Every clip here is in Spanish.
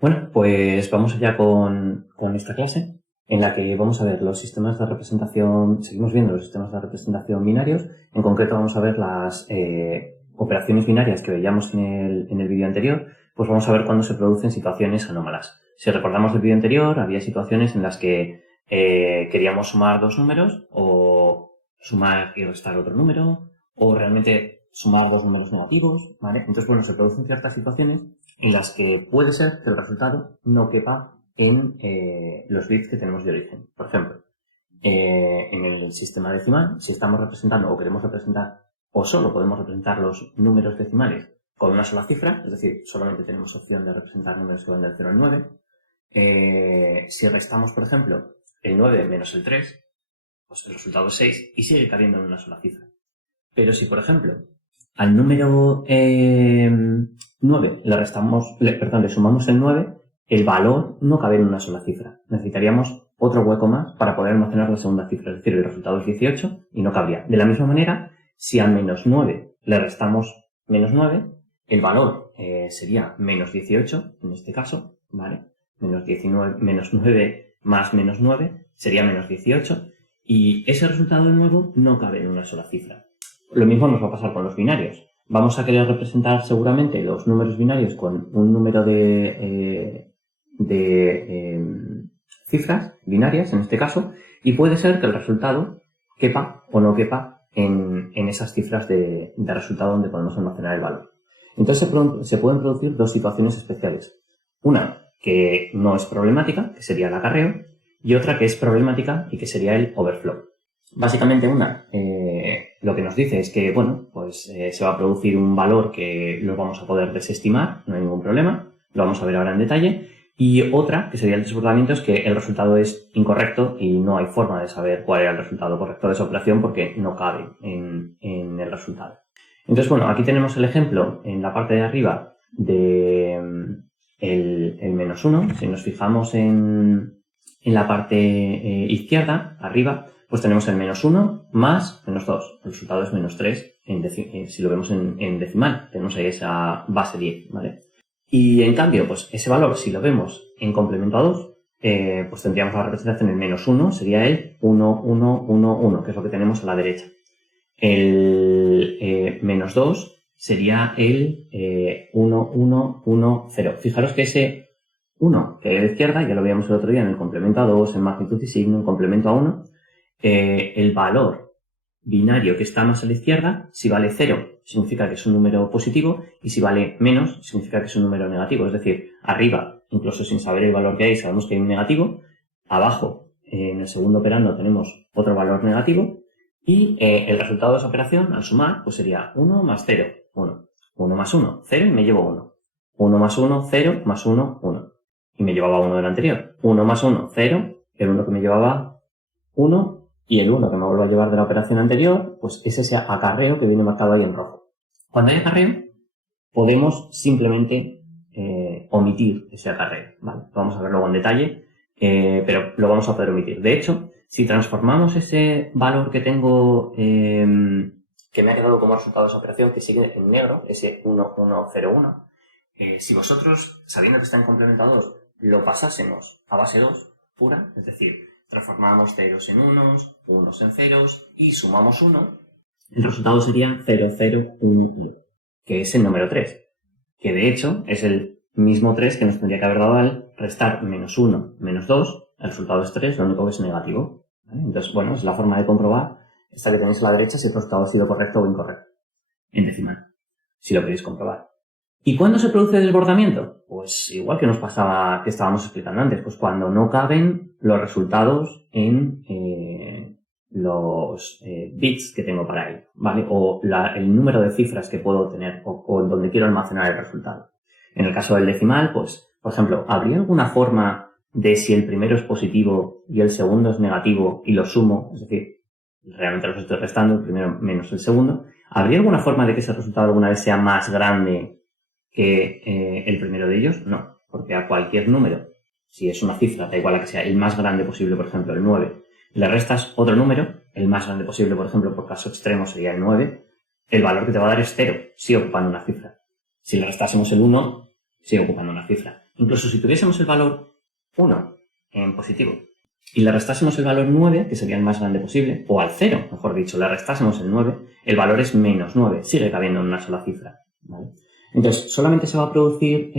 Bueno, pues vamos allá con esta clase en la que vamos a ver los sistemas de representación, seguimos viendo los sistemas de representación binarios. En concreto vamos a ver las operaciones binarias que veíamos en el vídeo anterior, pues vamos a ver cuándo se producen situaciones anómalas. Si recordamos el vídeo anterior, había situaciones en las que queríamos sumar dos números o sumar y restar otro número o realmente sumar dos números negativos, ¿vale? Entonces, bueno, se producen ciertas situaciones en las que puede ser que el resultado no quepa en los bits que tenemos de origen. Por ejemplo, en el sistema decimal, si estamos representando o queremos representar o solo podemos representar los números decimales con una sola cifra, es decir, solamente tenemos opción de representar números que van del 0 al 9, si restamos, por ejemplo, el 9 menos el 3, pues el resultado es 6 y sigue cabiendo en una sola cifra. Pero si, por ejemplo, al número 9 le sumamos el 9, el valor no cabe en una sola cifra. Necesitaríamos otro hueco más para poder almacenar la segunda cifra, es decir, el resultado es 18 y no cabría. De la misma manera, si al menos 9 le restamos menos 9, el valor sería menos 18, en este caso, ¿vale? Menos 9 más menos 9 sería menos 18 y ese resultado de nuevo no cabe en una sola cifra. Lo mismo nos va a pasar con los binarios. Vamos a querer representar seguramente los números binarios con un número de cifras binarias, en este caso, y puede ser que el resultado quepa o no quepa en esas cifras de resultado donde podemos almacenar el valor. Entonces se pueden producir dos situaciones especiales. Una que no es problemática, que sería el acarreo, y otra que es problemática y que sería el overflow. Básicamente lo que nos dice es que, bueno, pues se va a producir un valor que lo vamos a poder desestimar, no hay ningún problema, lo vamos a ver ahora en detalle. Y otra, que sería el desbordamiento, es que el resultado es incorrecto y no hay forma de saber cuál era el resultado correcto de esa operación porque no cabe en el resultado. Entonces, bueno, aquí tenemos el ejemplo en la parte de arriba de el menos 1. Si nos fijamos en la parte izquierda, arriba, pues tenemos el menos 1 más menos 2. El resultado es menos 3 si lo vemos en decimal. Tenemos ahí esa base 10, ¿vale? Y en cambio, pues ese valor, si lo vemos en complemento a 2, pues tendríamos la representación en menos 1, sería el 1, 1, 1, 1, que es lo que tenemos a la derecha. El menos 2 sería el 1, 1, 1, 0. Fijaros que ese 1 que hay a la izquierda, ya lo veíamos el otro día en el complemento a 2, en magnitud y signo, en complemento a 1, el valor binario que está más a la izquierda, si vale 0, significa que es un número positivo, y si vale menos, significa que es un número negativo. Es decir, arriba, incluso sin saber el valor que hay, sabemos que hay un negativo. Abajo, en el segundo operando, tenemos otro valor negativo. Y el resultado de esa operación, al sumar, pues sería 1 más 0, 1. 1 más 1, 0 y me llevo 1. 1 más 1, 0 más 1, 1. Y me llevaba 1 del anterior. 1 más 1, 0. El 1 que me llevaba 1. Y el 1 que me vuelvo a llevar de la operación anterior, pues es ese acarreo que viene marcado ahí en rojo. Cuando hay acarreo, podemos simplemente omitir ese acarreo, ¿vale? Vamos a ver luego en detalle, pero lo vamos a poder omitir. De hecho, si transformamos ese valor que tengo, que me ha quedado como resultado de esa operación, que sigue en negro, ese 1, 1, 0, 1, si vosotros, sabiendo que está en complemento a 2, lo pasásemos a base 2 pura, es decir, transformamos ceros en unos, unos en ceros y sumamos 1, el resultado sería 0, 0, 1, 1, que es el número 3, que de hecho es el mismo 3 que nos tendría que haber dado al restar menos 1, menos 2, el resultado es 3, lo único que es negativo, ¿vale? Entonces, bueno, es la forma de comprobar esta que tenéis a la derecha si el resultado ha sido correcto o incorrecto, en decimal, si lo queréis comprobar. ¿Y cuándo se produce el desbordamiento? Pues igual que nos pasaba, que estábamos explicando antes, pues cuando no caben los resultados en los bits que tengo para ello, ¿vale? O el número de cifras que puedo tener o en donde quiero almacenar el resultado. En el caso del decimal, pues, por ejemplo, ¿habría alguna forma de si el primero es positivo y el segundo es negativo y lo sumo? Es decir, realmente los estoy restando, el primero menos el segundo. ¿Habría alguna forma de que ese resultado alguna vez sea más grande que el primero de ellos? No, porque a cualquier número, si es una cifra, da igual a que sea el más grande posible, por ejemplo el 9, le restas otro número, el más grande posible, por ejemplo, por caso extremo sería el 9, el valor que te va a dar es 0, sigue ocupando una cifra. Si le restásemos el 1, sigue ocupando una cifra. incluso si tuviésemos el valor 1 en positivo y le restásemos el valor 9, que sería el más grande posible, o al 0, mejor dicho, le restásemos el 9, el valor es menos 9, sigue cabiendo en una sola cifra, ¿vale? Entonces, solamente se va a producir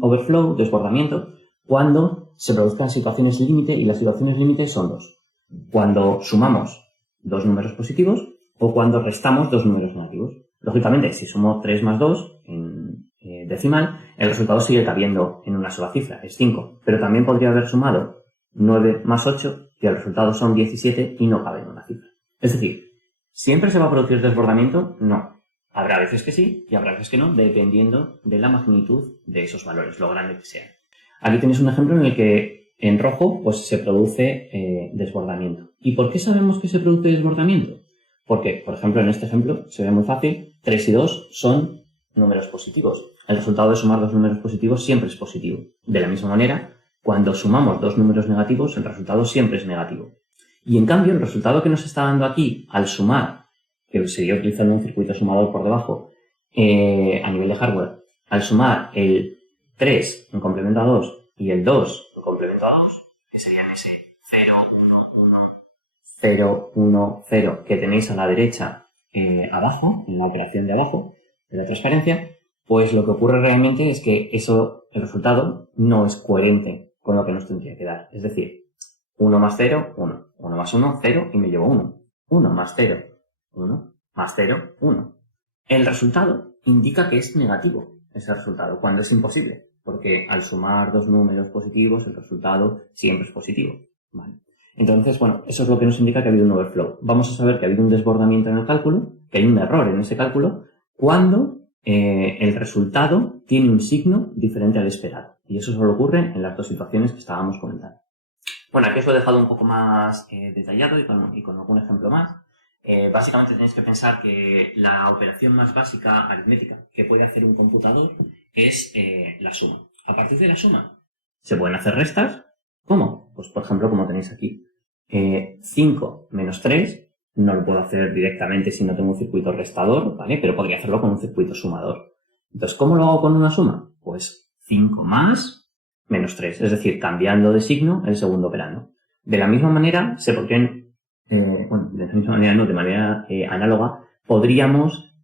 overflow, desbordamiento, cuando se produzcan situaciones límite, y las situaciones límite son dos. Cuando sumamos dos números positivos o cuando restamos dos números negativos. Lógicamente, si sumo 3 más 2 en decimal, el resultado sigue cabiendo en una sola cifra, es 5. Pero también podría haber sumado 9 más 8, y el resultado son 17 y no cabe en una cifra. Es decir, ¿siempre se va a producir desbordamiento? No. Habrá veces que sí y habrá veces que no, dependiendo de la magnitud de esos valores, lo grande que sean. Aquí tenéis un ejemplo en el que en rojo pues, se produce desbordamiento. ¿Y por qué sabemos que se produce desbordamiento? Porque, por ejemplo, en este ejemplo se ve muy fácil, 3 y 2 son números positivos. El resultado de sumar dos números positivos siempre es positivo. De la misma manera, cuando sumamos dos números negativos, el resultado siempre es negativo. Y en cambio, el resultado que nos está dando aquí al sumar, que sería utilizando un circuito sumador por debajo, a nivel de hardware, al sumar el 3 en complemento a 2 y el 2 en complemento a 2, que serían ese 0, 1, 1, 0, 1, 0 que tenéis a la derecha abajo, en la operación de abajo de la transparencia, pues lo que ocurre realmente es que eso, el resultado, no es coherente con lo que nos tendría que dar. Es decir, 1 más 0, 1. 1 más 1, 0 y me llevo 1. 1 más 0, 1 más 0, 1. El resultado indica que es negativo ese resultado, cuando es imposible, porque al sumar dos números positivos el resultado siempre es positivo, ¿vale? Entonces, bueno, eso es lo que nos indica que ha habido un overflow. Vamos a saber que ha habido un desbordamiento en el cálculo, que hay un error en ese cálculo, cuando el resultado tiene un signo diferente al esperado. Y eso solo ocurre en las dos situaciones que estábamos comentando. Bueno, aquí os lo he dejado un poco más detallado y con algún ejemplo más. Básicamente tenéis que pensar que la operación más básica aritmética que puede hacer un computador es la suma. A partir de la suma se pueden hacer restas. ¿Cómo? Pues por ejemplo, como tenéis aquí. 5 menos 3 no lo puedo hacer directamente si no tengo un circuito restador, ¿vale? Pero podría hacerlo con un circuito sumador. Entonces, ¿cómo lo hago con una suma? Pues 5 más menos 3, es decir, cambiando de signo el segundo operando. De la misma manera, se podrían, de la misma manera no, de manera análoga, podríamos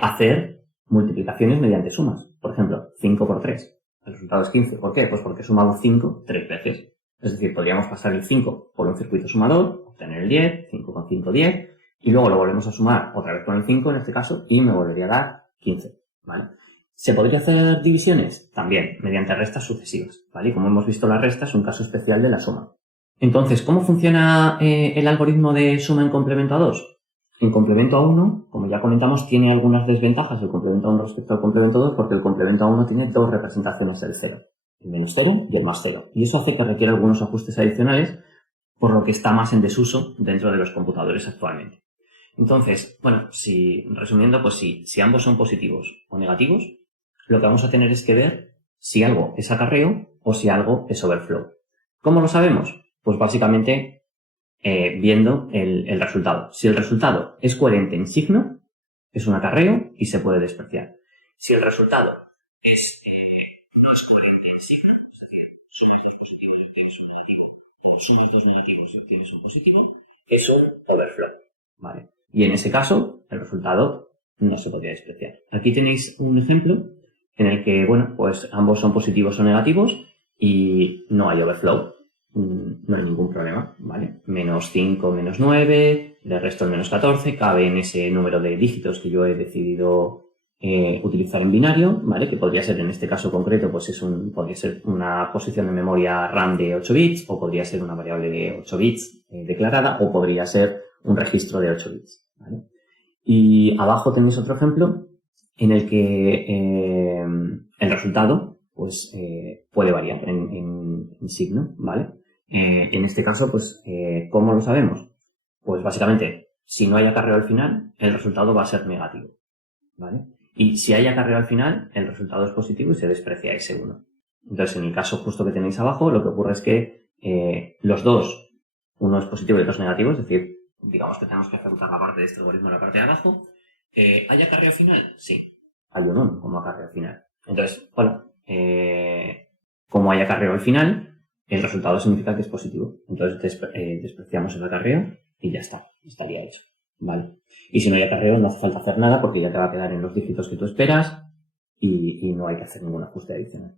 hacer multiplicaciones mediante sumas. Por ejemplo, 5 por 3. El resultado es 15. ¿Por qué? Pues porque he sumado 5 3 veces. Es decir, podríamos pasar el 5 por un circuito sumador, obtener el 10, 5 con 5, 10, y luego lo volvemos a sumar otra vez con el 5 en este caso, y me volvería a dar 15, ¿vale? ¿Se podría hacer divisiones? También, mediante restas sucesivas, ¿vale? Y como hemos visto, la resta es un caso especial de la suma. Entonces, ¿cómo funciona el algoritmo de suma en complemento a 2? En complemento a 1, como ya comentamos, tiene algunas desventajas el complemento a 1 respecto al complemento a 2, porque el complemento a 1 tiene dos representaciones del 0, el menos 0 y el más 0. Y eso hace que requiera algunos ajustes adicionales, por lo que está más en desuso dentro de los computadores actualmente. Entonces, bueno, resumiendo, pues si ambos son positivos o negativos, lo que vamos a tener es que ver si algo es acarreo o si algo es overflow. ¿Cómo lo sabemos? Pues básicamente viendo el resultado. Si el resultado es coherente en signo, es un acarreo y se puede despreciar. Si el resultado no es coherente en signo, es decir, sumas dos positivos y obtienes un negativo, sumas dos negativos y obtienes un positivo, es un overflow, ¿vale? Y en ese caso, el resultado no se podría despreciar. Aquí tenéis un ejemplo en el que, bueno, pues ambos son positivos o negativos y no hay overflow. No hay ningún problema, ¿vale? Menos 5, menos 9, le resto el menos 14, cabe en ese número de dígitos que yo he decidido utilizar en binario, ¿vale? Que podría ser, en este caso concreto, pues podría ser una posición de memoria RAM de 8 bits, o podría ser una variable de 8 bits declarada, o podría ser un registro de 8 bits, ¿vale? Y abajo tenéis otro ejemplo en el que el resultado pues puede variar en signo, ¿vale? En este caso, pues, ¿cómo lo sabemos? Pues básicamente, si no hay acarreo al final, el resultado va a ser negativo, ¿vale? Y si hay acarreo al final, el resultado es positivo y se desprecia ese 1. Entonces, en el caso justo que tenéis abajo, lo que ocurre es que los dos, uno es positivo y otro es negativo, es decir, digamos que tenemos que ejecutar la parte de este algoritmo en la parte de abajo. ¿Hay acarreo final? Sí. Hay un 1 como acarreo final. Entonces, bueno, como hay acarreo al final, el resultado significa que es positivo. Entonces despreciamos el acarreo y ya está, estaría hecho. ¿Vale? Y si no hay acarreo no hace falta hacer nada porque ya te va a quedar en los dígitos que tú esperas y no hay que hacer ningún ajuste adicional.